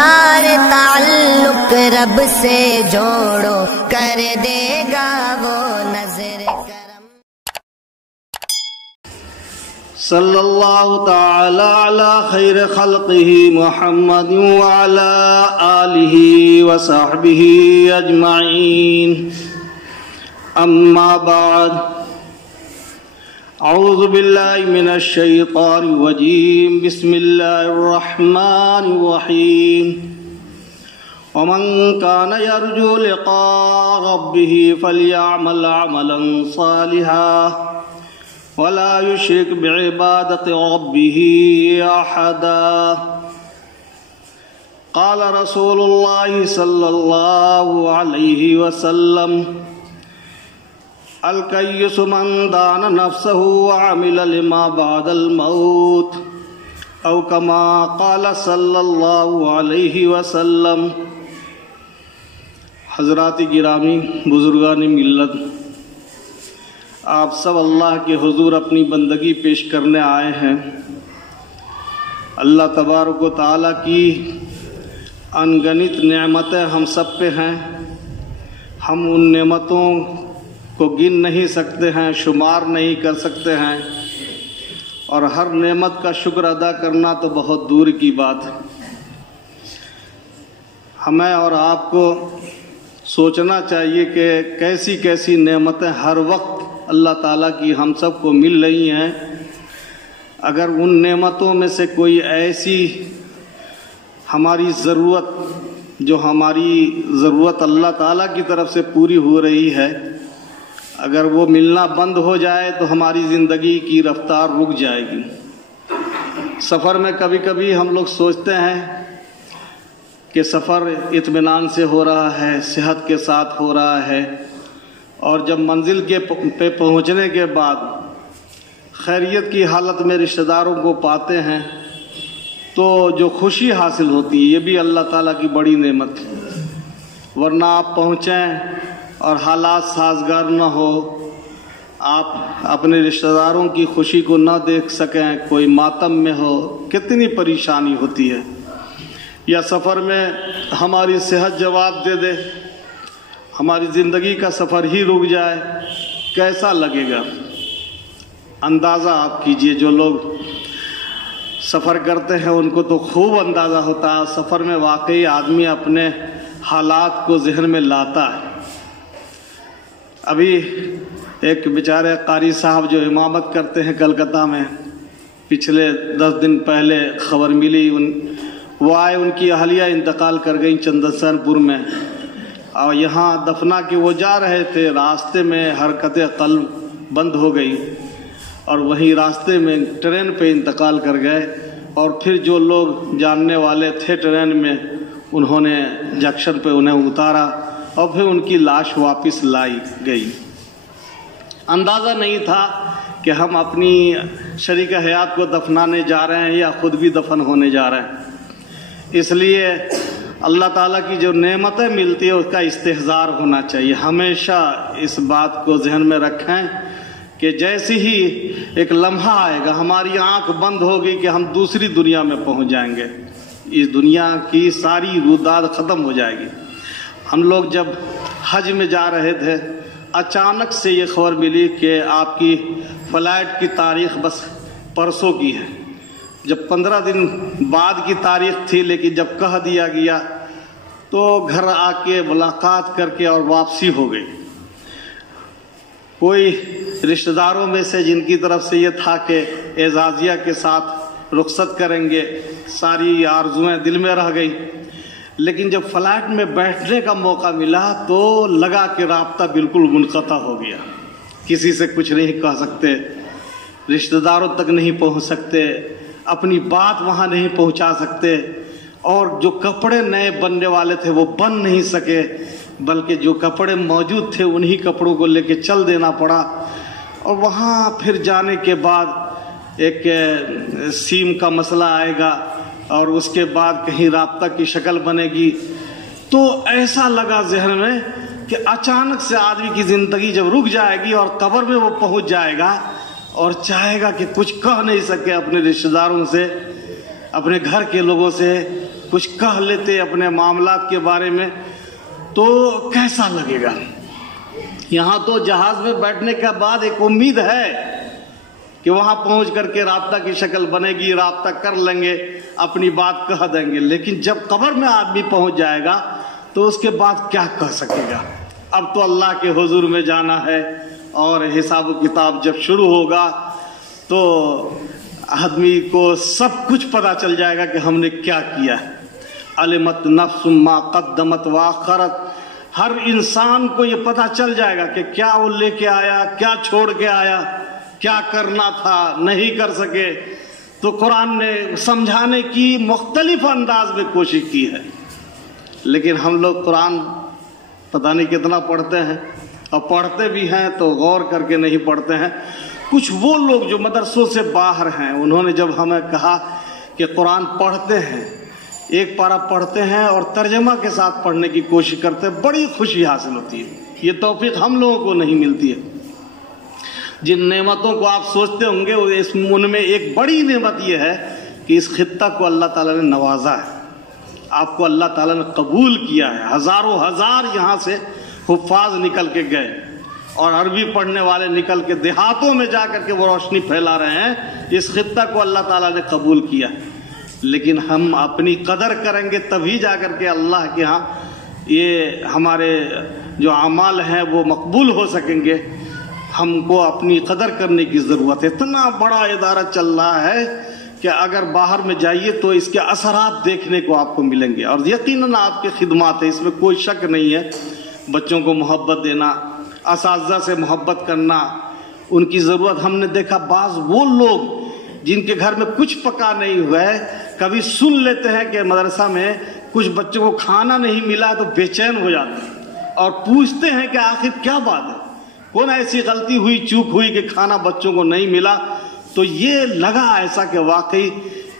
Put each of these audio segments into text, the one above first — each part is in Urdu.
سارے تعلق رب سے جوڑو، کر دے گا وہ نظر کرم۔ صلی اللہ تعالی علی خیر خلقہ محمد وعلی آلہ وصحبہ اجمعین، اما بعد، اعوذ باللہ من الشیطان الرجیم، بسم اللہ الرحمن الرحیم، ومن كان يرجو لقاء ربه فليعمل عملا صالحا ولا يشرك بعبادة ربه أحدا۔ قال رسول الله صلى الله عليه وسلم: الكيس من دان نفسه وعمل لما بعد الموت، او كما قال صلی اللہ علیہ وسلم۔ حضرات گرامی، بزرگان ملت، آپ سب اللہ کے حضور اپنی بندگی پیش کرنے آئے ہیں۔ اللہ تبارک و تعالیٰ کی انگنت نعمتیں ہم سب پہ ہیں، ہم ان نعمتوں کو گن نہیں سکتے ہیں، شمار نہیں کر سکتے ہیں، اور ہر نعمت کا شکر ادا کرنا تو بہت دور کی بات ہے۔ ہمیں اور آپ کو سوچنا چاہیے کہ کیسی کیسی نعمتیں ہر وقت اللہ تعالیٰ کی ہم سب کو مل رہی ہیں۔ اگر ان نعمتوں میں سے کوئی ایسی ہماری ضرورت، جو ہماری ضرورت اللہ تعالیٰ کی طرف سے پوری ہو رہی ہے، اگر وہ ملنا بند ہو جائے تو ہماری زندگی کی رفتار رک جائے گی۔ سفر میں کبھی کبھی ہم لوگ سوچتے ہیں کہ سفر اطمینان سے ہو رہا ہے، صحت کے ساتھ ہو رہا ہے، اور جب منزل پہ پہنچنے کے بعد خیریت کی حالت میں رشتہ داروں کو پاتے ہیں تو جو خوشی حاصل ہوتی ہے، یہ بھی اللہ تعالیٰ کی بڑی نعمت ہے۔ ورنہ آپ پہنچیں اور حالات سازگار نہ ہو، آپ اپنے رشتہ داروں کی خوشی کو نہ دیکھ سکیں، کوئی ماتم میں ہو، کتنی پریشانی ہوتی ہے۔ یا سفر میں ہماری صحت جواب دے دے، ہماری زندگی کا سفر ہی رک جائے، کیسا لگے گا؟ اندازہ آپ کیجئے، جو لوگ سفر کرتے ہیں ان کو تو خوب اندازہ ہوتا ہے، سفر میں واقعی آدمی اپنے حالات کو ذہن میں لاتا ہے۔ ابھی ایک بیچارے قاری صاحب جو امامت کرتے ہیں کلکتہ میں، پچھلے 10 دن پہلے خبر ملی، وہ آئے، ان کی اہلیہ انتقال کر گئیں چندسن پور میں، اور یہاں دفنا کے وہ جا رہے تھے، راستے میں حرکت قلب بند ہو گئی، اور وہیں راستے میں ٹرین پہ انتقال کر گئے۔ اور پھر جو لوگ جاننے والے تھے ٹرین میں، انہوں نے جنکشن پہ انہیں اتارا، اور پھر ان کی لاش واپس لائی گئی۔ اندازہ نہیں تھا کہ ہم اپنی شریک حیات کو دفنانے جا رہے ہیں یا خود بھی دفن ہونے جا رہے ہیں۔ اس لیے اللہ تعالیٰ کی جو نعمتیں ملتی ہیں اس کا استحضار ہونا چاہیے۔ ہمیشہ اس بات کو ذہن میں رکھیں کہ جیسے ہی ایک لمحہ آئے گا، ہماری آنکھ بند ہوگی کہ ہم دوسری دنیا میں پہنچ جائیں گے، اس دنیا کی ساری روداد ختم ہو جائے گی۔ ہم لوگ جب حج میں جا رہے تھے، اچانک سے یہ خبر ملی کہ آپ کی فلائٹ کی تاریخ بس پرسوں کی ہے۔ جب 15 دن بعد کی تاریخ تھی، لیکن جب کہہ دیا گیا تو گھر آ کے ملاقات کر کے اور واپسی ہو گئی۔ کوئی رشتہ داروں میں سے جن کی طرف سے یہ تھا کہ اعزازیہ کے ساتھ رخصت کریں گے، ساری آرزویں دل میں رہ گئی، لیکن جب فلائٹ میں بیٹھنے کا موقع ملا تو لگا کہ رابطہ بالکل منقطع ہو گیا، کسی سے کچھ نہیں کہہ سکتے، رشتہ داروں تک نہیں پہنچ سکتے، اپنی بات وہاں نہیں پہنچا سکتے، اور جو کپڑے نئے بننے والے تھے وہ بن نہیں سکے، بلکہ جو کپڑے موجود تھے انہی کپڑوں کو لے کے چل دینا پڑا۔ اور وہاں پھر جانے کے بعد ایک سیم کا مسئلہ آئے گا، اور اس کے بعد کہیں رابطہ کی شکل بنے گی۔ تو ایسا لگا ذہن میں کہ اچانک سے آدمی کی زندگی جب رک جائے گی اور قبر میں وہ پہنچ جائے گا اور چاہے گا کہ کچھ کہہ نہیں سکے اپنے رشتہ داروں سے، اپنے گھر کے لوگوں سے، کچھ کہہ لیتے اپنے معاملات کے بارے میں تو کیسا لگے گا؟ یہاں تو جہاز میں بیٹھنے کے بعد ایک امید ہے کہ وہاں پہنچ کر کے رابطہ کی شکل بنے گی، رابطہ کر لیں گے، اپنی بات کہہ دیں گے، لیکن جب قبر میں آدمی پہنچ جائے گا تو اس کے بعد کیا کہہ سکے گا؟ اب تو اللہ کے حضور میں جانا ہے، اور حساب و کتاب جب شروع ہوگا تو آدمی کو سب کچھ پتا چل جائے گا کہ ہم نے کیا کیا ہے۔ علمت نفس ما قدمت واخرت، ہر انسان کو یہ پتا چل جائے گا کہ کیا وہ لے کے آیا، کیا چھوڑ کے آیا، کیا کرنا تھا نہیں کر سکے۔ تو قرآن نے سمجھانے کی مختلف انداز میں کوشش کی ہے، لیکن ہم لوگ قرآن پتہ نہیں کتنا پڑھتے ہیں، اور پڑھتے بھی ہیں تو غور کر کے نہیں پڑھتے ہیں۔ کچھ وہ لوگ جو مدرسوں سے باہر ہیں، انہوں نے جب ہمیں کہا کہ قرآن پڑھتے ہیں، ایک پارہ پڑھتے ہیں اور ترجمہ کے ساتھ پڑھنے کی کوشش کرتے ہیں، بڑی خوشی حاصل ہوتی ہے۔ یہ توفیق ہم لوگوں کو نہیں ملتی ہے۔ جن نعمتوں کو آپ سوچتے ہوں گے ان میں ایک بڑی نعمت یہ ہے کہ اس خطہ کو اللہ تعالیٰ نے نوازا ہے، آپ کو اللہ تعالیٰ نے قبول کیا ہے۔ ہزاروں ہزار یہاں سے حفاظ نکل کے گئے، اور عربی پڑھنے والے نکل کے دیہاتوں میں جا کر کے وہ روشنی پھیلا رہے ہیں۔ اس خطہ کو اللہ تعالیٰ نے قبول کیا، لیکن ہم اپنی قدر کریں گے تبھی جا کر کے اللہ کے ہاں یہ ہمارے جو اعمال ہیں وہ مقبول ہو سکیں گے۔ ہم کو اپنی قدر کرنے کی ضرورت ہے۔ اتنا بڑا ادارہ چل رہا ہے کہ اگر باہر میں جائیے تو اس کے اثرات دیکھنے کو آپ کو ملیں گے، اور یقیناً آپ کی خدمات ہے، اس میں کوئی شک نہیں ہے۔ بچوں کو محبت دینا، اساتذہ سے محبت کرنا، ان کی ضرورت۔ ہم نے دیکھا بعض وہ لوگ جن کے گھر میں کچھ پکا نہیں ہوا ہے، کبھی سن لیتے ہیں کہ مدرسہ میں کچھ بچوں کو کھانا نہیں ملا تو بے چین ہو جاتے ہیں اور پوچھتے ہیں کہ آخر کیا بات ہے، کون ایسی غلطی ہوئی، چوک ہوئی کہ کھانا بچوں کو نہیں ملا؟ تو یہ لگا ایسا کہ واقعی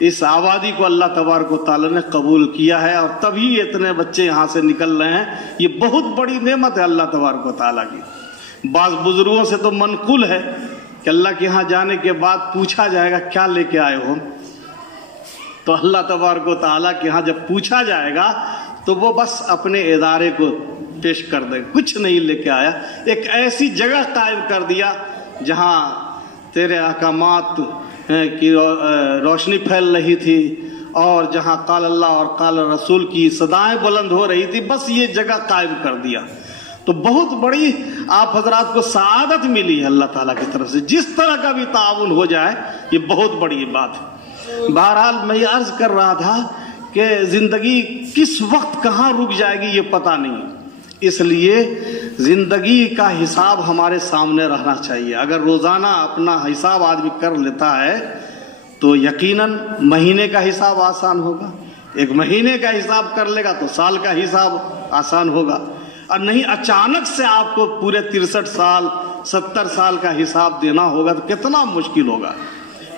اس آبادی کو اللہ تبارک و تعالیٰ نے قبول کیا ہے، اور تبھی اتنے بچے یہاں سے نکل رہے ہیں۔ یہ بہت بڑی نعمت ہے اللہ تبارک و تعالیٰ کی۔ بعض بزرگوں سے تو منقول ہے کہ اللہ کے یہاں جانے کے بعد پوچھا جائے گا کیا لے کے آئے ہو، تو اللہ تبارک و تعالیٰ کے یہاں جب پوچھا جائے گا تو وہ بس اپنے ادارے کو پیش کر دیں، کچھ نہیں لے کے آیا۔ ایک ایسی جگہ قائم کر دیا جہاں تیرے احکامات کی روشنی پھیل رہی تھی، اور جہاں قال اللہ اور قال رسول کی صدائیں بلند ہو رہی تھی، بس یہ جگہ قائم کر دیا۔ تو بہت بڑی آپ حضرات کو سعادت ملی ہے اللہ تعالیٰ کی طرف سے۔ جس طرح کا بھی تعاون ہو جائے یہ بہت بڑی بات ہے۔ بہرحال میں یہ عرض کر رہا تھا کہ زندگی کس وقت کہاں رک جائے گی یہ پتہ نہیں، اس لیے زندگی کا حساب ہمارے سامنے رہنا چاہیے۔ اگر روزانہ اپنا حساب آدمی کر لیتا ہے تو یقیناً مہینے کا حساب آسان ہوگا، ایک مہینے کا حساب کر لے گا تو سال کا حساب آسان ہوگا، اور نہیں اچانک سے آپ کو پورے 63 سال 70 سال کا حساب دینا ہوگا تو کتنا مشکل ہوگا۔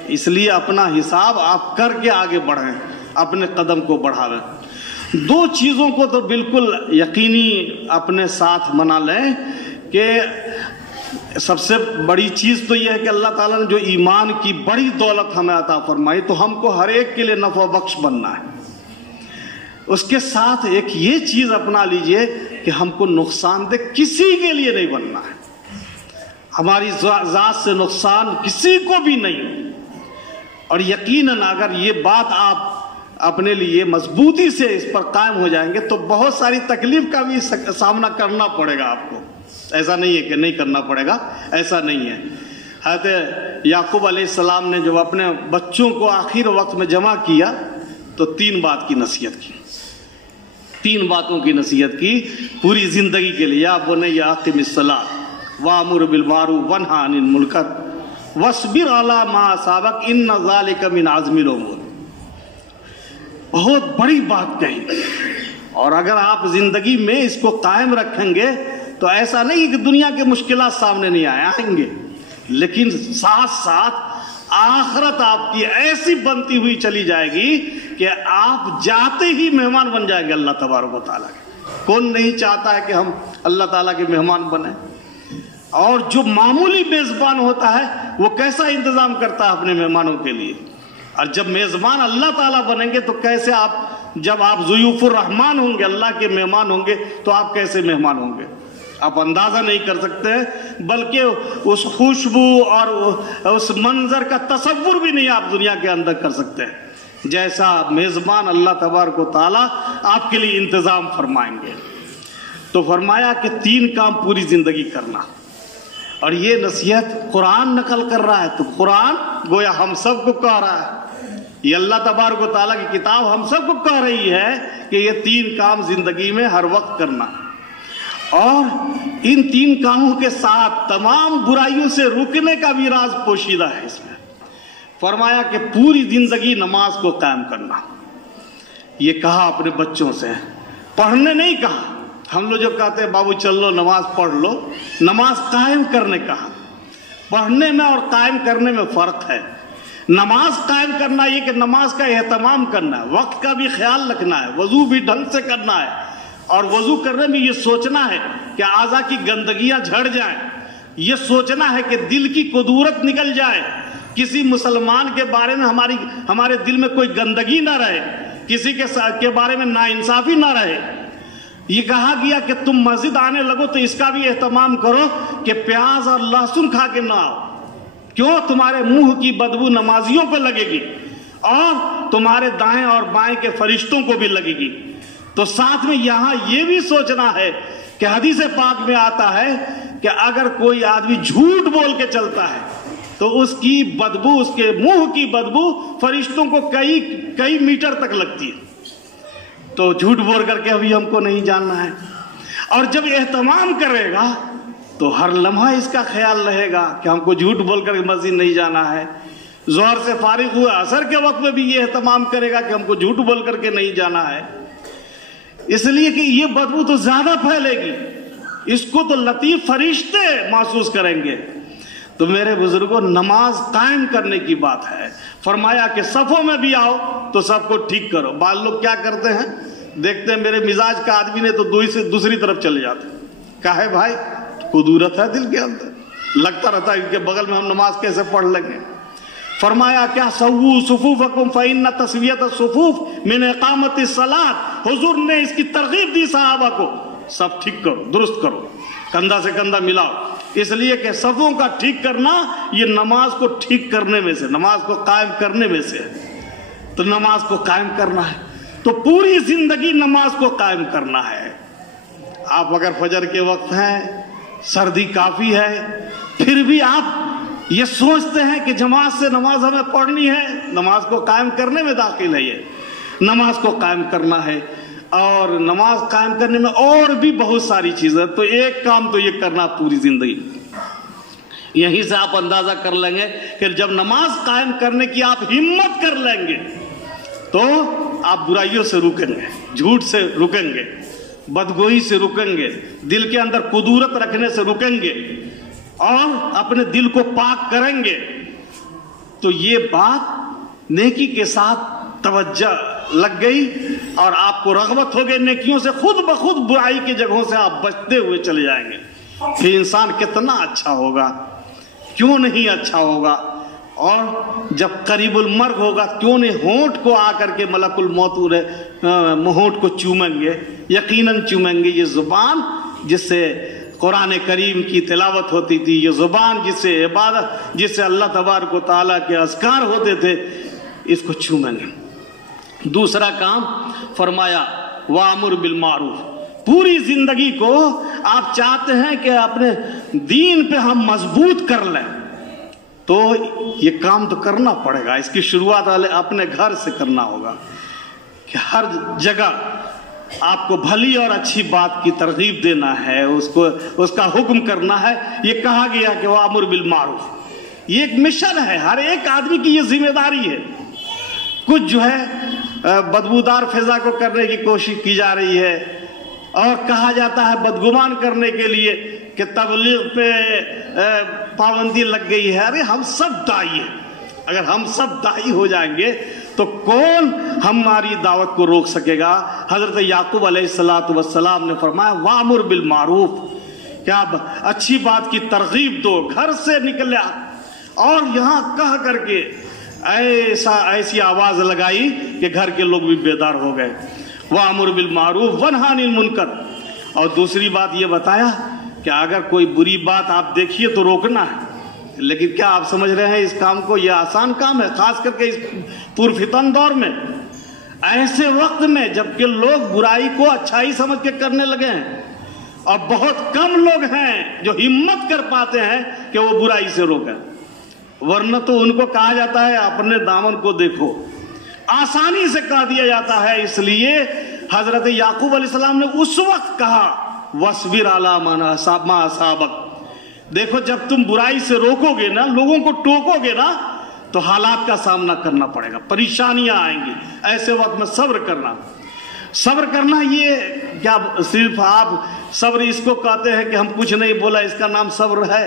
اس لیے اپنا حساب آپ کر کے آگے بڑھیں، اپنے قدم کو بڑھاویں۔ دو چیزوں کو تو بالکل یقینی اپنے ساتھ منا لیں کہ سب سے بڑی چیز تو یہ ہے کہ اللہ تعالیٰ نے جو ایمان کی بڑی دولت ہمیں عطا فرمائی، تو ہم کو ہر ایک کے لیے نفع بخش بننا ہے۔ اس کے ساتھ ایک یہ چیز اپنا لیجئے کہ ہم کو نقصان دہ کسی کے لیے نہیں بننا ہے، ہماری ذات سے نقصان کسی کو بھی نہیں۔ اور یقیناً اگر یہ بات آپ اپنے لیے مضبوطی سے اس پر قائم ہو جائیں گے تو بہت ساری تکلیف کا بھی سامنا کرنا پڑے گا آپ کو۔ ایسا نہیں ہے کہ نہیں کرنا پڑے گا، ایسا نہیں ہے۔ حضرت یعقوب علیہ السلام نے جب اپنے بچوں کو آخر وقت میں جمع کیا تو 3 بات کی نصیحت کی، 3 باتوں کی نصیحت کی پوری زندگی کے لیے۔ یا بنی اقم الصلاۃ وامر بالمعروف وانہی عن المنکر واصبر علی ما اصابک ان ذلک من عزم الامور۔ بہت بڑی بات کہی، اور اگر آپ زندگی میں اس کو قائم رکھیں گے تو ایسا نہیں کہ دنیا کے مشکلات سامنے نہیں آئیں گے، لیکن ساتھ ساتھ آخرت آپ کی ایسی بنتی ہوئی چلی جائے گی کہ آپ جاتے ہی مہمان بن جائیں گے اللہ تبارک و تعالیٰ کے۔ کون نہیں چاہتا ہے کہ ہم اللہ تعالیٰ کے مہمان بنیں؟ اور جو معمولی میزبان ہوتا ہے وہ کیسا انتظام کرتا ہے اپنے مہمانوں کے لیے، اور جب میزبان اللہ تعالیٰ بنیں گے تو کیسے آپ جب آپ ضیوف الرحمان ہوں گے، اللہ کے مہمان ہوں گے، تو آپ کیسے مہمان ہوں گے؟ آپ اندازہ نہیں کر سکتے، بلکہ اس خوشبو اور اس منظر کا تصور بھی نہیں آپ دنیا کے اندر کر سکتے جیسا میزبان اللہ تبارک و تعالیٰ آپ کے لیے انتظام فرمائیں گے۔ تو فرمایا کہ 3 کام پوری زندگی کرنا، اور یہ نصیحت قرآن نقل کر رہا ہے، تو قرآن گویا ہم سب کو کہہ رہا ہے، یہ اللہ تبارک و تعالیٰ کی کتاب ہم سب کو کہہ رہی ہے کہ یہ 3 کام زندگی میں ہر وقت کرنا، اور ان 3 کاموں کے ساتھ تمام برائیوں سے رکنے کا بھی راز پوشیدہ ہے اس میں۔ فرمایا کہ پوری زندگی نماز کو قائم کرنا، یہ کہا اپنے بچوں سے، پڑھنے نہیں کہا۔ ہم لوگ جو کہتے ہیں بابو چل لو نماز پڑھ لو، نماز قائم کرنے کہا۔ پڑھنے میں اور قائم کرنے میں فرق ہے۔ نماز قائم کرنا یہ کہ نماز کا اہتمام کرنا ہے، وقت کا بھی خیال رکھنا ہے، وضو بھی ڈھنگ سے کرنا ہے، اور وضو کرنے میں یہ سوچنا ہے کہ اعضاء کی گندگیاں جھڑ جائیں، یہ سوچنا ہے کہ دل کی قدورت نکل جائے، کسی مسلمان کے بارے میں ہمارے دل میں کوئی گندگی نہ رہے، کسی کے بارے میں ناانصافی نہ رہے۔ یہ کہا گیا کہ تم مسجد آنے لگو تو اس کا بھی اہتمام کرو کہ پیاز اور لہسن کھا کے نہ آؤ، کیوں؟ تمہارے منہ کی بدبو نمازیوں کو لگے گی اور تمہارے دائیں اور بائیں کے فرشتوں کو بھی لگے گی۔ تو ساتھ میں یہاں یہ بھی سوچنا ہے کہ حدیث پاک میں آتا ہے کہ اگر کوئی آدمی جھوٹ بول کے چلتا ہے تو اس کی بدبو، اس کے منہ کی بدبو فرشتوں کو کئی میٹر تک لگتی ہے۔ تو جھوٹ بول کر کے ابھی ہم کو نہیں جاننا ہے، اور جب اہتمام کرے گا تو ہر لمحہ اس کا خیال رہے گا کہ ہم کو جھوٹ بول کر مسجد نہیں جانا ہے۔ ظہر سے فارغ ہوئے عصر کے وقت میں بھی یہ اہتمام کرے گا کہ ہم کو جھوٹ بول کر کے نہیں جانا ہے، اس لیے کہ یہ بدبو تو زیادہ پھیلے گی، اس کو تو لطیف فرشتے محسوس کریں گے۔ تو میرے بزرگوں، نماز قائم کرنے کی بات ہے۔ فرمایا کہ صفوں میں بھی آؤ تو سب کو ٹھیک کرو۔ بعض لوگ کیا کرتے ہیں، دیکھتے ہیں میرے مزاج کا آدمی نے تو دوسری طرف چلے جاتے ہیں۔ کہا ہے بھائی قدورت ہے دل کے اندر، لگتا رہتا ہے ان کے بغل میں ہم نماز کیسے پڑھ لیں گے۔ فرمایا کیا سووا صفوفکم فإن تسویۃ الصفوف من اقامت الصلاۃ، حضور نے اس کی ترغیب دی صحابہ کو، سب ٹھیک کرو، درست کرو، کندھا سے کندھا ملاؤ، اس لیے کہ صفوں کا ٹھیک کرنا یہ نماز کو ٹھیک کرنے میں سے، نماز کو قائم کرنے میں سے ہے۔ تو نماز کو قائم کرنا ہے تو پوری زندگی نماز کو قائم کرنا ہے۔ آپ اگر فجر کے وقت ہیں، سردی کافی ہے، پھر بھی آپ یہ سوچتے ہیں کہ جماعت سے نماز ہمیں پڑھنی ہے، نماز کو قائم کرنے میں داخل ہے، یہ نماز کو قائم کرنا ہے۔ اور نماز قائم کرنے میں اور بھی بہت ساری چیزیں، تو ایک کام تو یہ کرنا پوری زندگی۔ یہیں سے آپ اندازہ کر لیں گے کہ جب نماز قائم کرنے کی آپ ہمت کر لیں گے تو آپ برائیوں سے رکیں گے، جھوٹ سے رکیں گے، بدگوئی سے رکیں گے، دل کے اندر قدورت رکھنے سے رکیں گے، اور اپنے دل کو پاک کریں گے۔ تو یہ بات نیکی کے ساتھ توجہ لگ گئی اور آپ کو رغبت ہو گئی نیکیوں سے، خود بخود برائی کی جگہوں سے آپ بچتے ہوئے چلے جائیں گے۔ پھر انسان کتنا اچھا ہوگا، کیوں نہیں اچھا ہوگا؟ اور جب قریب المرگ ہوگا کیوں نہیں ہونٹ کو آ کر کے ملک الموت ہونٹ کو چومیں گے، یقیناً چومیں گے۔ یہ زبان جس سے قرآن کریم کی تلاوت ہوتی تھی، یہ زبان جس سے عبادت، جس سے اللہ تبارک و تعالیٰ کے اذکار ہوتے تھے، اس کو چومیں گے۔ دوسرا کام فرمایا وَأَمُرْ بِالْمَعْرُوفِ، پوری زندگی کو آپ چاہتے ہیں کہ اپنے دین پہ ہم مضبوط کر لیں، تو یہ کام تو کرنا پڑے گا۔ اس کی شروعات اپنے گھر سے کرنا ہوگا کہ ہر جگہ آپ کو بھلی اور اچھی بات کی ترغیب دینا ہے، اس کا حکم کرنا ہے۔ یہ کہا گیا کہ وَأَمُرْ بِالْمَعْرُوفِ، یہ ایک مشن ہے، ہر ایک آدمی کی یہ ذمہ داری ہے۔ کچھ جو ہے بدبودار فضا کو کرنے کی کوشش کی جا رہی ہے، اور کہا جاتا ہے بدگمان کرنے کے لیے کہ تبلیغ پہ پابندی لگ گئی ہے۔ ارے ہم سب داعی ہیں، اگر ہم سب داعی ہو جائیں گے تو کون ہماری دعوت کو روک سکے گا؟ حضرت یعقوب علیہ السلام نے فرمایا وَأَمُرْ بِالْمَعْرُوفِ، کیا اچھی بات کی ترغیب دو، گھر سے نکلیا اور یہاں کہہ کر کے ایسی آواز لگائی کہ گھر کے لوگ بھی بیدار ہو گئے. وَأَمُرْ بِالْمَعْرُوفِ وَانْهَ عَنِ الْمُنْكَرِ. اور دوسری بات یہ بتایا کہ اگر کوئی بری بات آپ دیکھیے تو روکنا ہے. لیکن کیا آپ سمجھ رہے ہیں اس کام کو؟ یہ آسان کام ہے، خاص کر کے اس پرفتن دور میں، ایسے وقت میں جبکہ لوگ برائی کو اچھائی سمجھ کے کرنے لگے ہیں، اور بہت کم لوگ ہیں جو ہمت کر پاتے ہیں کہ وہ برائی سے روکیں. ورنہ تو ان کو کہا جاتا ہے اپنے دامن کو دیکھو، آسانی سے کہہ دیا جاتا ہے. اس لیے حضرت یعقوب علیہ السلام نے اس وقت کہا وَاصْبِرْ عَلَىٰ مَا أَصَابَكَ. دیکھو جب تم برائی سے روکو گے نا، لوگوں کو ٹوکو گے نا، تو حالات کا سامنا کرنا پڑے گا، پریشانیاں آئیں گی. ایسے وقت میں صبر کرنا. صبر کرنا یہ کیا صرف آپ صبر اس کو کہتے ہیں کہ ہم کچھ نہیں بولا اس کا نام صبر ہے؟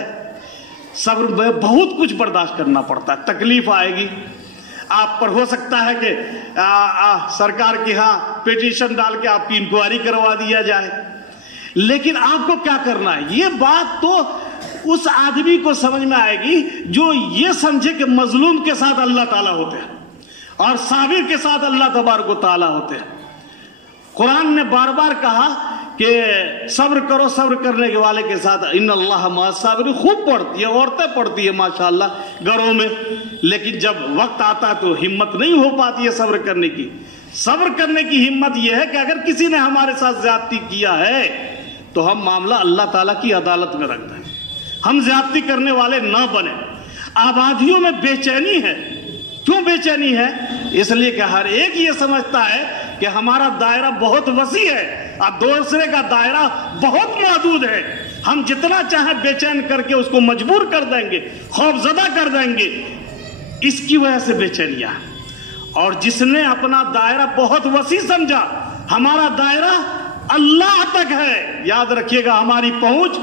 صبر میں بہت کچھ برداشت کرنا پڑتا ہے. تکلیف آئے گی، آپ پر ہو سکتا ہے کہ سرکار کے ہاں پیٹیشن ڈال کے آپ کی انکوائری کروا دیا جائے، لیکن آپ کو کیا کرنا ہے؟ یہ بات تو اس آدمی کو سمجھ میں آئے گی جو یہ سمجھے کہ مظلوم کے ساتھ اللہ تعالیٰ ہوتے ہیں اور صابر کے ساتھ اللہ تبارک و تعالیٰ ہوتے ہیں. قرآن نے بار بار کہا کہ صبر کرو، صبر کرنے کے والے کے ساتھ ان اللہ مع الصابرین. خوب پڑھتی ہے، عورتیں پڑھتی ہے ماشاءاللہ گھروں میں، لیکن جب وقت آتا ہے تو ہمت نہیں ہو پاتی ہے صبر کرنے کی. صبر کرنے کی ہمت یہ ہے کہ اگر کسی نے ہمارے ساتھ زیادتی کیا ہے تو ہم معاملہ اللہ تعالیٰ کی عدالت میں رکھ دیں، ہم زیادتی کرنے والے نہ بنیں. آبادیوں میں بے چینی ہے. کیوں بے چینی ہے؟ اس لیے کہ ہر ایک یہ سمجھتا ہے کہ ہمارا دائرہ بہت وسیع ہے اور دوسرے کا دائرہ بہت محدود ہے. ہم جتنا چاہیں بے چین کر کے اس کو مجبور کر دیں گے، خوف زدہ کر دیں گے. اس کی وجہ سے بے چینیاں. اور جس نے اپنا دائرہ بہت وسیع سمجھا، ہمارا دائرہ اللہ تک ہے. یاد رکھیے گا ہماری پہنچ،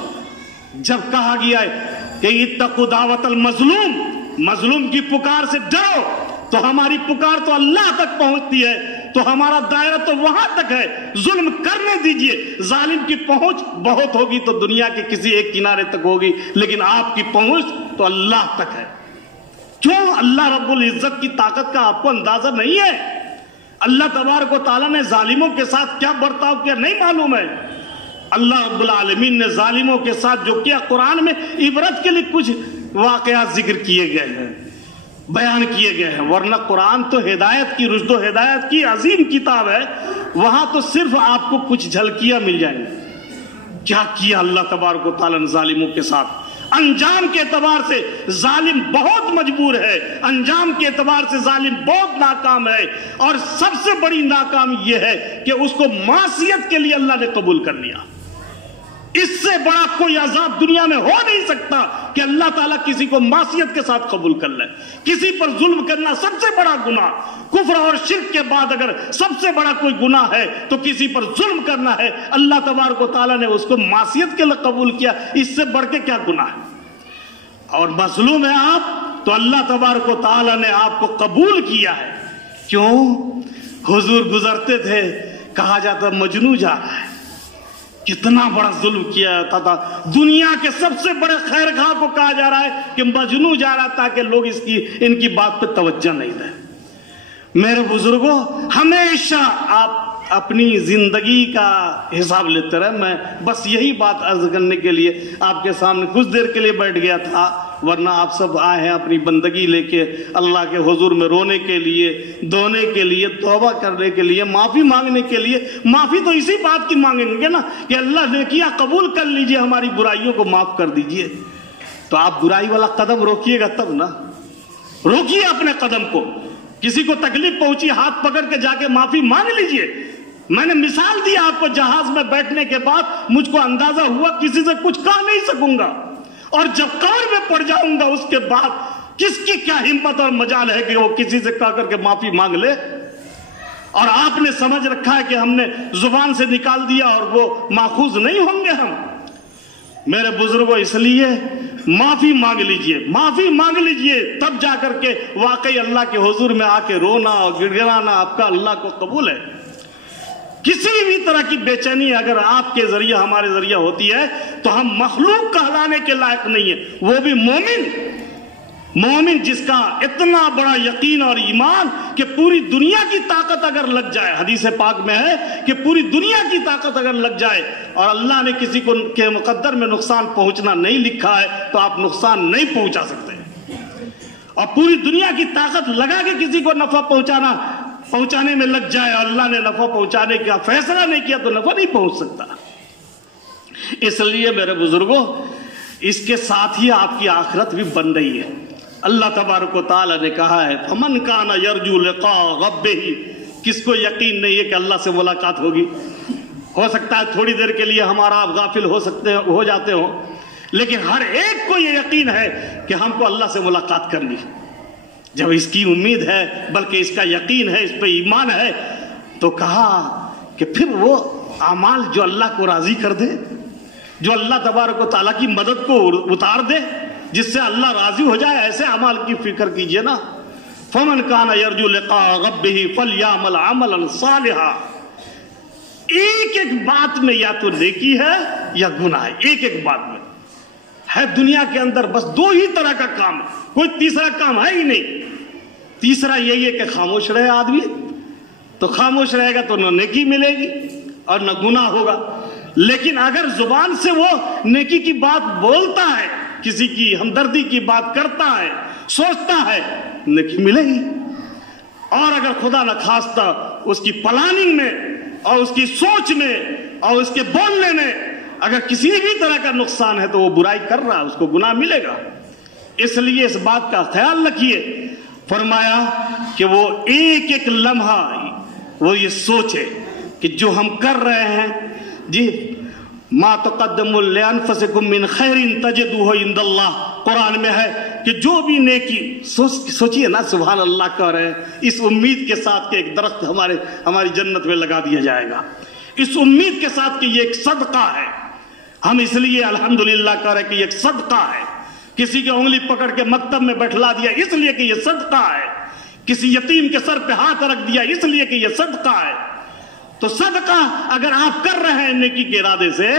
جب کہا گیا ہے کہ اتقوا دعوت المظلوم، مظلوم کی پکار سے ڈرو، تو ہماری پکار تو اللہ تک پہنچتی ہے، تو ہمارا دائرہ تو وہاں تک ہے. ظلم کرنے دیجئے، ظالم کی پہنچ بہت ہوگی تو دنیا کے کسی ایک کنارے تک ہوگی، لیکن آپ کی پہنچ تو اللہ تک ہے. کیوں؟ اللہ رب العزت کی طاقت کا آپ کو اندازہ نہیں ہے. اللہ تبارک و تعالیٰ نے ظالموں کے ساتھ کیا برتاؤ کیا نہیں معلوم ہے. اللہ رب العالمین نے ظالموں کے ساتھ جو کیا، قرآن میں عبرت کے لیے کچھ واقعات ذکر کیے گئے ہیں، بیان کیے گئے ہیں. ورنہ قرآن تو ہدایت کی، رشد و ہدایت کی عظیم کتاب ہے. وہاں تو صرف آپ کو کچھ جھلکیاں مل جائیں گی. کیا کیا اللہ تبارک و تعالیٰ نے ظالموں کے ساتھ. انجام کے اعتبار سے ظالم بہت مجبور ہے، انجام کے اعتبار سے ظالم بہت ناکام ہے. اور سب سے بڑی ناکام یہ ہے کہ اس کو معصیت کے لیے اللہ نے قبول کر لیا. اس سے بڑا کوئی عذاب دنیا میں ہو نہیں سکتا کہ اللہ تعالیٰ کسی کو معصیت کے ساتھ قبول کر لے. کسی پر ظلم کرنا سب سے بڑا گناہ، کفر اور شرک کے بعد اگر سب سے بڑا کوئی گناہ ہے تو کسی پر ظلم کرنا ہے. اللہ تبارک و تعالیٰ نے اس کو معصیت کے لیے قبول کیا، اس سے بڑھ کے کیا گناہ ہے؟ اور مظلوم ہے آپ تو اللہ تبارک و تعالیٰ نے آپ کو قبول کیا ہے. کیوں؟ حضور گزرتے تھے، کہا جاتا مجنو جا رہا ہے. کتنا بڑا ظلم کیا جاتا تھا. دنیا کے سب سے بڑے خیر خواہ کو کہا جا رہا ہے کہ مجنو جا رہا، تاکہ لوگ ان کی بات پہ توجہ نہیں دیں. میرے بزرگوں، ہمیشہ آپ اپنی زندگی کا حساب لیتے رہے. میں بس یہی بات عرض کرنے کے لیے آپ کے سامنے کچھ دیر کے لیے بیٹھ گیا تھا. ورنہ آپ سب آئے ہیں اپنی بندگی لے کے اللہ کے حضور میں رونے کے لیے، دھونے کے لیے، توبہ کرنے کے لیے، معافی مانگنے کے لیے. معافی تو اسی بات کی مانگیں گے نا کہ اللہ نے کیا قبول کر لیجئے، ہماری برائیوں کو معاف کر دیجئے. تو آپ برائی والا قدم روکیے گا تب نا. روکیے اپنے قدم کو. کسی کو تکلیف پہنچی، ہاتھ پکڑ کے جا کے معافی مانگ لیجئے. میں نے مثال دی آپ کو، جہاز میں بیٹھنے کے بعد مجھ کو اندازہ ہوا کسی سے کچھ کہہ نہیں سکوں گا، اور جب قبر میں پڑ جاؤں گا اس کے بعد کس کی کیا ہمت اور مجال ہے کہ وہ کسی سے کہہ کر کے معافی مانگ لے. اور آپ نے سمجھ رکھا ہے کہ ہم نے زبان سے نکال دیا اور وہ ماخوذ نہیں ہوں گے ہم. میرے بزرگوں، اس لیے معافی مانگ لیجئے، معافی مانگ لیجئے، تب جا کر کے واقعی اللہ کے حضور میں آ کے رونا اور گڑ گڑانا آپ کا اللہ کو قبول ہے. کسی بھی طرح کی بے چینی اگر آپ کے ذریعہ ہمارے ذریعہ ہوتی ہے تو ہم مخلوق کہلانے کے لائق نہیں ہے. وہ بھی مومن جس کا اتنا بڑا یقین اور ایمان کہ پوری دنیا کی طاقت اگر لگ جائے، حدیث پاک میں ہے کہ پوری دنیا کی طاقت اگر لگ جائے اور اللہ نے کسی کو کے مقدر میں نقصان پہنچنا نہیں لکھا ہے تو آپ نقصان نہیں پہنچا سکتے، اور پوری دنیا کی طاقت لگا کے کسی کو نفع پہنچانے میں لگ جائے اور اللہ نے نفع پہنچانے کا فیصلہ نہیں کیا تو نفع نہیں پہنچ سکتا۔ اس لیے میرے بزرگوں، اس کے ساتھ ہی آپ کی آخرت بھی بن رہی ہے۔ اللہ تبارک و تعالی نے کہا ہے فَمَنْ كَانَ يَرْجُو لِقَاءَ رَبِّهِ، کس کو یقین نہیں ہے کہ اللہ سے ملاقات ہوگی؟ ہو سکتا ہے تھوڑی دیر کے لیے ہمارا آپ غافل ہو جاتے ہو، لیکن ہر ایک کو یہ یقین ہے کہ ہم کو اللہ سے ملاقات کرنی۔ جب اس کی امید ہے بلکہ اس کا یقین ہے، اس پہ ایمان ہے، تو کہا کہ پھر وہ اعمال جو اللہ کو راضی کر دے، جو اللہ تبارک و تعالیٰ کی مدد کو اتار دے، جس سے اللہ راضی ہو جائے، ایسے اعمال کی فکر کیجئے نا۔ فَمَنْ كَانَ يَرْجُو لِقَاءَ رَبِّهِ فَلْيَعْمَلْ عَمَلًا صَالِحًا۔ ایک بات میں یا تو نیکی ہے یا گناہ ہے، ایک بات میں ہے۔ دنیا کے اندر بس دو ہی طرح کا کام ہے، کوئی تیسرا کام ہے ہی نہیں۔ تیسرا یہی ہے کہ خاموش رہے آدمی، تو خاموش رہے گا تو نہ نیکی ملے گی اور نہ گناہ ہوگا۔ لیکن اگر زبان سے وہ نیکی کی بات بولتا ہے، کسی کی ہمدردی کی بات کرتا ہے، سوچتا ہے، نیکی ملے گی۔ اور اگر خدا نخواستہ اس کی پلاننگ میں اور اس کی سوچ میں اور اس کے بولنے میں اگر کسی بھی طرح کا نقصان ہے تو وہ برائی کر رہا ہے، اس کو گناہ ملے گا۔ اس لیے اس بات کا خیال رکھیے۔ فرمایا کہ وہ ایک لمحہ وہ یہ سوچے کہ جو ہم کر رہے ہیں، جی ما تقدموا لانفسکم من خیر تجدوہ عند اللہ، قرآن میں ہے کہ جو بھی نیکی سوچئے نا، سبحان اللہ کہہ رہے ہیں، اس امید کے ساتھ کہ ایک درخت ہماری جنت میں لگا دیا جائے گا، اس امید کے ساتھ کہ یہ ایک صدقہ ہے۔ ہم اس لیے الحمدللہ کہہ رہے ہیں کہ یہ ایک صدقہ ہے۔ کسی کی انگلی پکڑ کے مکتب میں بیٹھلا دیا اس لیے کہ یہ صدقہ ہے، کسی یتیم کے سر پہ ہاتھ رکھ دیا اس لیے کہ یہ صدقہ ہے۔ تو صدقہ اگر آپ کر رہے ہیں نیکی کے ارادے سے،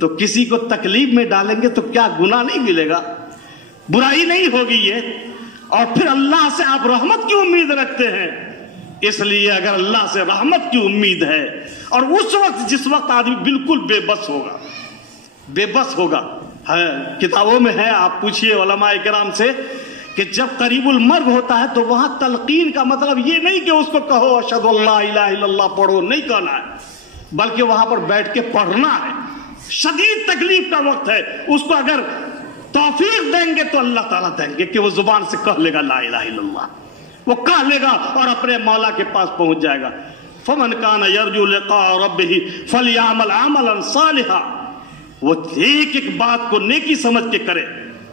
تو کسی کو تکلیف میں ڈالیں گے تو کیا گناہ نہیں ملے گا، برائی نہیں ہوگی یہ، اور پھر اللہ سے آپ رحمت کی امید رکھتے ہیں۔ اس لیے اگر اللہ سے رحمت کی امید ہے، اور اس وقت جس وقت آدمی بالکل بے بس ہوگا، کتابوں میں ہے، آپ پوچھئے علماء کرام سے کہ جب قریب المرگ ہوتا ہے تو وہاں تلقین کا مطلب یہ نہیں کہ اس کو کہو اشہد اللہ الہ الا اللہ پڑھو، نہیں کہنا ہے، بلکہ وہاں پر بیٹھ کے پڑھنا ہے۔ شدید تکلیف کا وقت ہے، اس کو اگر توفیق دیں گے تو اللہ تعالیٰ دیں گے کہ وہ زبان سے کہہ لے گا لا الہ الا اللہ، وہ کہہ لے گا اور اپنے مولا کے پاس پہنچ جائے گا۔ فَمَنْ كَانَ يَرْجُو لِقَاءَ رَبِّهِ فَلْيَعْمَلْ عَمَلًا صَالِحًا، وہ ایک بات کو نیکی سمجھ کے کرے،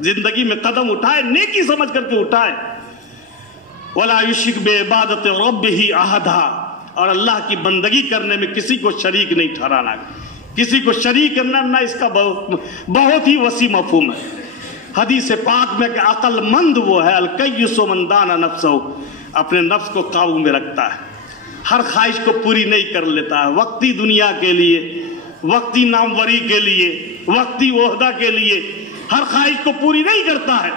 زندگی میں قدم اٹھائے نیکی سمجھ کر کے اٹھائے۔ وَلَا يُشْرِكْ بِعِبَادَةِ رَبِّهِ أَحَدًا، اور اللہ کی بندگی کرنے میں کسی کو شریک نہیں ٹھہرانا، کسی کو شریک کرنا نہ، اس کا بہت ہی وسیع مفہوم ہے۔ حدیث پاک میں کہ عقل مند وہ ہے الکیس من دان نفسہ، اپنے نفس کو قابو میں رکھتا ہے، ہر خواہش کو پوری نہیں کر لیتا ہے، وقتی دنیا کے لیے، وقتی ناموری کے لیے، وقتی عہدہ کے لیے ہر خواہش کو پوری نہیں کرتا ہے،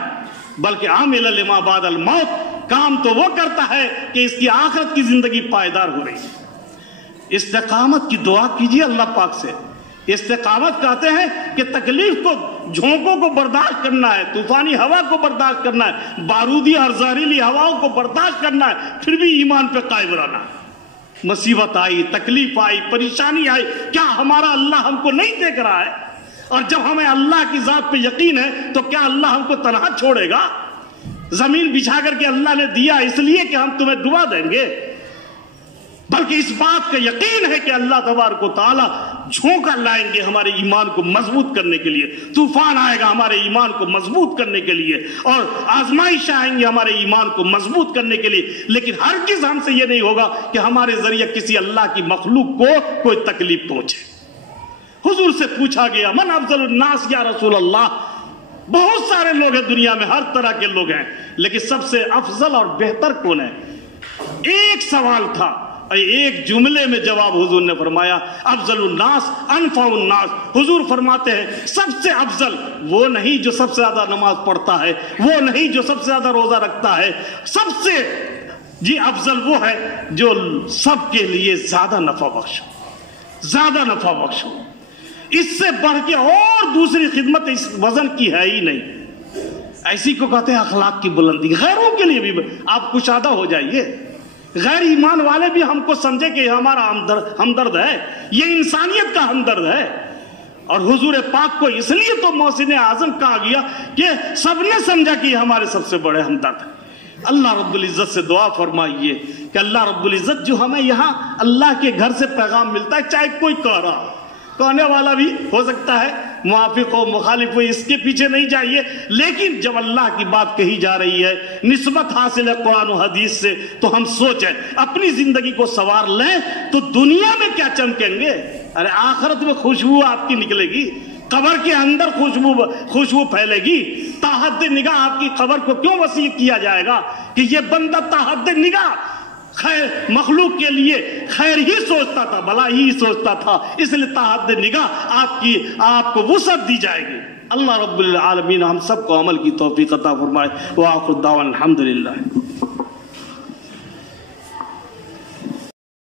بلکہ عامل لما بعد الموت، کام تو وہ کرتا ہے کہ اس کی آخرت کی زندگی پائیدار ہو رہی ہے۔ استقامت کی دعا کیجیے اللہ پاک سے۔ استقامت کہتے ہیں کہ تکلیف کو، جھونکوں کو برداشت کرنا ہے، طوفانی ہوا کو برداشت کرنا ہے، بارودی اور زہریلی ہواؤں کو برداشت کرنا ہے، پھر بھی ایمان پہ قائم رہنا ہے۔ مصیبت آئی، تکلیف آئی، پریشانی آئی، کیا ہمارا اللہ ہم کو نہیں دیکھ رہا ہے؟ اور جب ہمیں اللہ کی ذات پہ یقین ہے تو کیا اللہ ہم کو تنہا چھوڑے گا؟ زمین بچھا کر کے اللہ نے دیا اس لیے کہ ہم تمہیں ڈبا دیں گے، بلکہ اس بات کا یقین ہے کہ اللہ تبارک و تعالی جھونکا لائیں گے ہمارے ایمان کو مضبوط کرنے کے لیے، طوفان آئے گا ہمارے ایمان کو مضبوط کرنے کے لیے، اور آزمائش آئیں گے ہمارے ایمان کو مضبوط کرنے کے لیے، لیکن ہرگز ہم سے یہ نہیں ہوگا کہ ہمارے ذریعے کسی اللہ کی مخلوق کو کوئی تکلیف پہنچے۔ حضور سے پوچھا گیا من افضل الناس یا رسول اللہ، بہت سارے لوگ ہیں دنیا میں، ہر طرح کے لوگ ہیں، لیکن سب سے افضل اور بہتر کون ہے؟ ایک سوال تھا، ایک جملے میں جواب حضور نے فرمایا افضل الناس انفع الناس۔ حضور فرماتے ہیں سب سے افضل وہ نہیں جو سب سے زیادہ نماز پڑھتا ہے، وہ نہیں جو سب سے زیادہ روزہ رکھتا ہے، سب سے جی افضل وہ ہے جو سب کے لیے زیادہ نفع بخش ہو، زیادہ نفع بخش ہو. اس سے بڑھ کے اور دوسری خدمت اس وزن کی ہے ہی نہیں. ایسی کو کہتے ہیں اخلاق کی بلندی. غیروں کے لیے بھی آپ کشادہ ہو جائیے. غیر ایمان والے بھی ہم کو سمجھے کہ یہ ہمارا ہمدرد ہے، یہ انسانیت کا ہمدرد ہے. اور حضور پاک کو اس لیے تو محسن اعظم کہا گیا کہ سب نے سمجھا کہ یہ ہمارے سب سے بڑے ہمدرد ہیں. اللہ رب العزت سے دعا فرمائیے کہ اللہ رب العزت جو ہمیں یہاں اللہ کے گھر سے پیغام ملتا ہے، چاہے کوئی کہہ رہا، کہنے والا بھی ہو سکتا ہے موافق ہو مخالف ہو، اس کے پیچھے نہیں جائیے، لیکن جب اللہ کی بات کہی جا رہی ہے، نسبت حاصل ہے قرآن و حدیث سے، تو ہم سوچیں اپنی زندگی کو سنوار لیں تو دنیا میں کیا چمکیں گے. ارے آخرت میں خوشبو آپ کی نکلے گی، قبر کے اندر خوشبو پھیلے گی. تحت نگاہ آپ کی قبر کو کیوں وسیع کیا جائے گا کہ یہ بندہ تحت نگاہ خیر مخلوق کے لیے خیر ہی سوچتا تھا، بھلا ہی سوچتا تھا، اس لیے تحت نگاہ آپ کو وسعت دی جائے گی. اللہ رب العالمین ہم سب کو عمل کی توفیق عطا فرمائے. وآخر دعوانا الحمدللہ.